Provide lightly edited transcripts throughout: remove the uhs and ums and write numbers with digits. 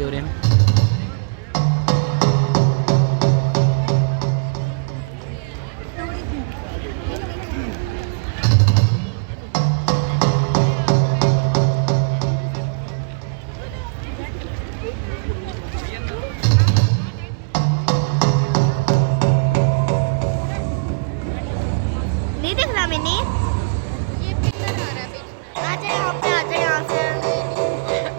ದೇವ್ರೇನು. नहीं दिख रहा मैंने ये पिलर आ रहा है बीच में आ जाए यहाँ पे आ जाए यहाँ से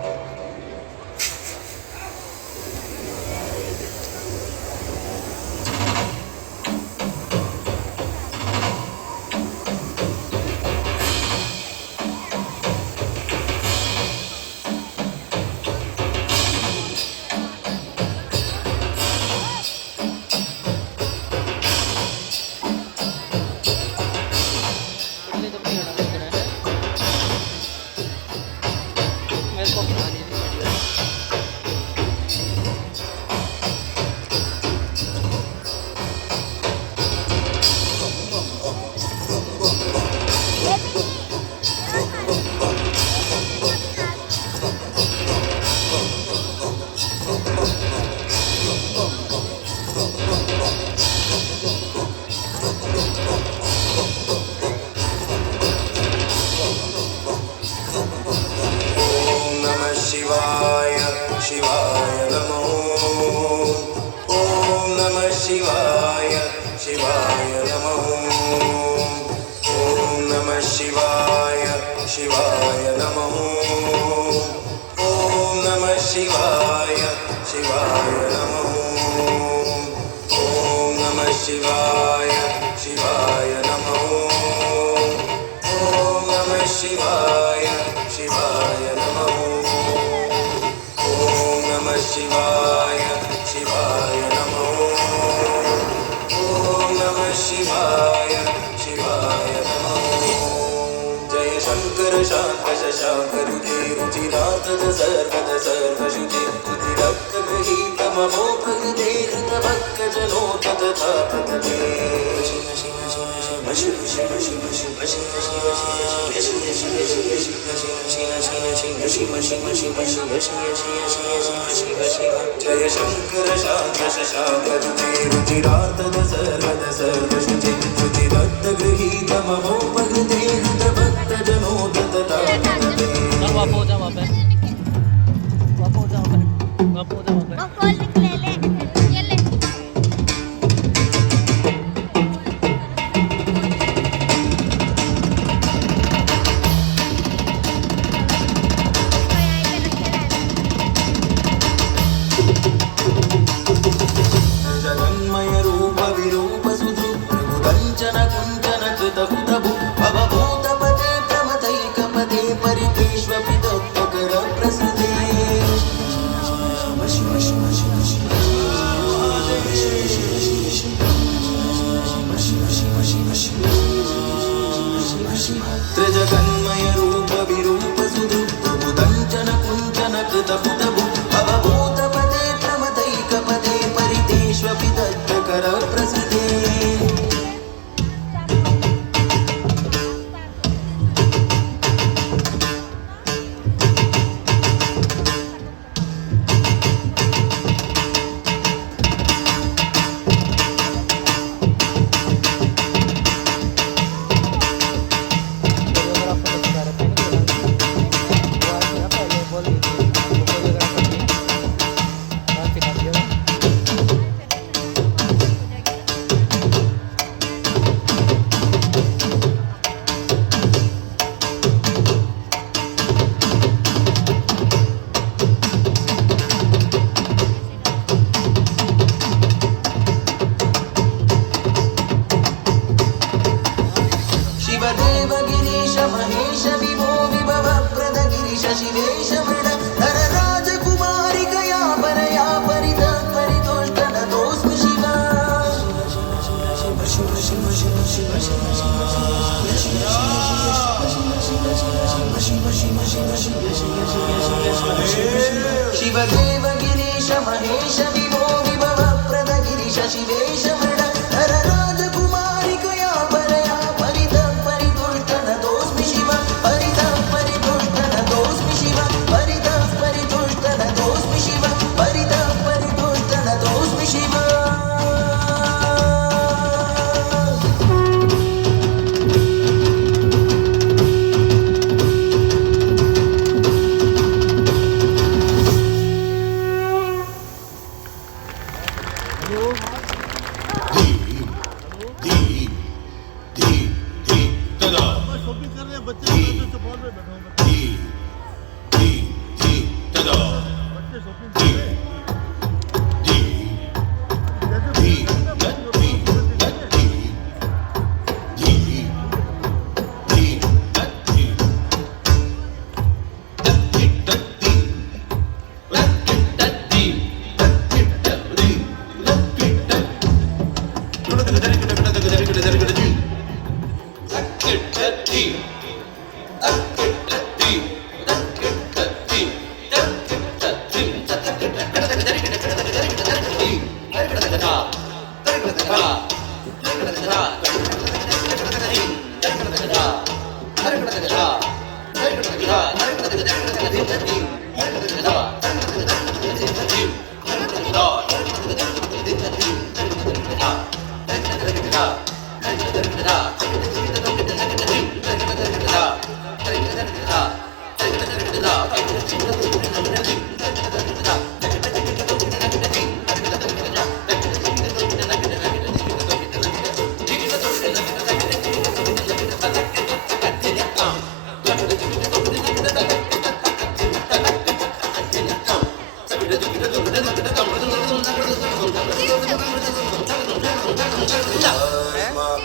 जय शंकर शांत शशांक रुचिरातद सर्वद सर्वशुचि रुचिरक्त गृहीत ममो भगते भक्त जनो तथा वापस हो जा वहाँ पे, वापस हो जा वहाँ पे, वापस हो जा वहाँ पे। वो कॉल निकले ले ये ले जगन्मय रूप विरूप सुधु प्रभुदञ्चन कुञ्चन कृतबुधभु भवभूतपते प्रमथैकपते परितेष्वपि दत्तकर प्रसृते त्रिजगन्मय रूप विरूप सुधु प्रभुदञ्चन कुञ्चन कृतबुधभु भवभूतपते प्रमथैकपते परितेष्वपि दत्तकर प्रसृते शिवदेव गिरीश महेश विभो विभव प्रद गिरीश शिवेश मृड नर राजकुमारिकया परया परित परितोष्ट नतोऽस्मि शिवा शिवदेव गिरीश महेश विभो विभव प्रद गिरीश शिवेश मृड नर राजकुमारिकया परया परित परितुष्ट नतोऽस्मि शिवा परित परितुष्ट नतोऽस्मि शिवा परित परितुष्ट नतोऽस्मि शिवा शॉपिंग कर रहे हैं बच्चे तो मॉल में बैठा हूँ बच्चे शॉपिंग कर रहे हैं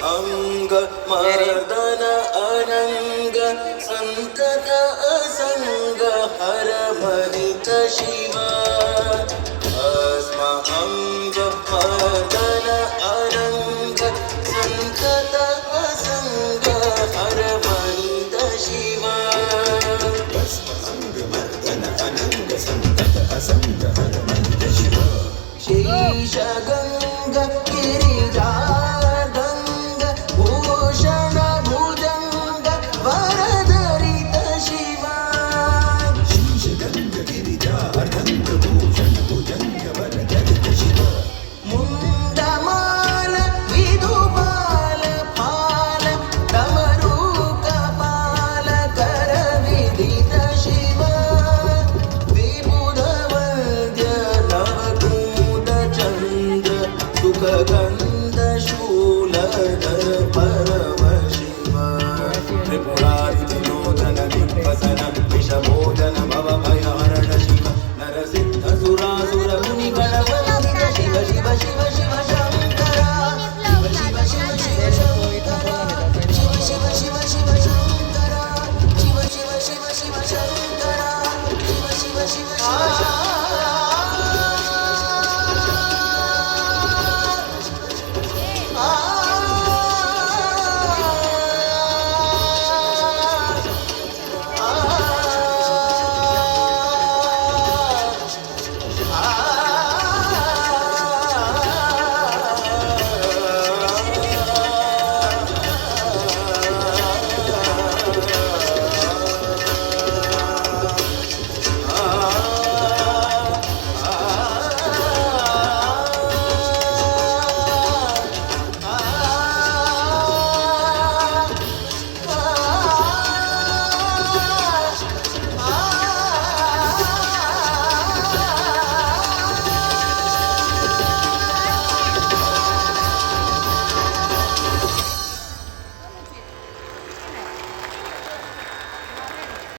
अंग मर्दा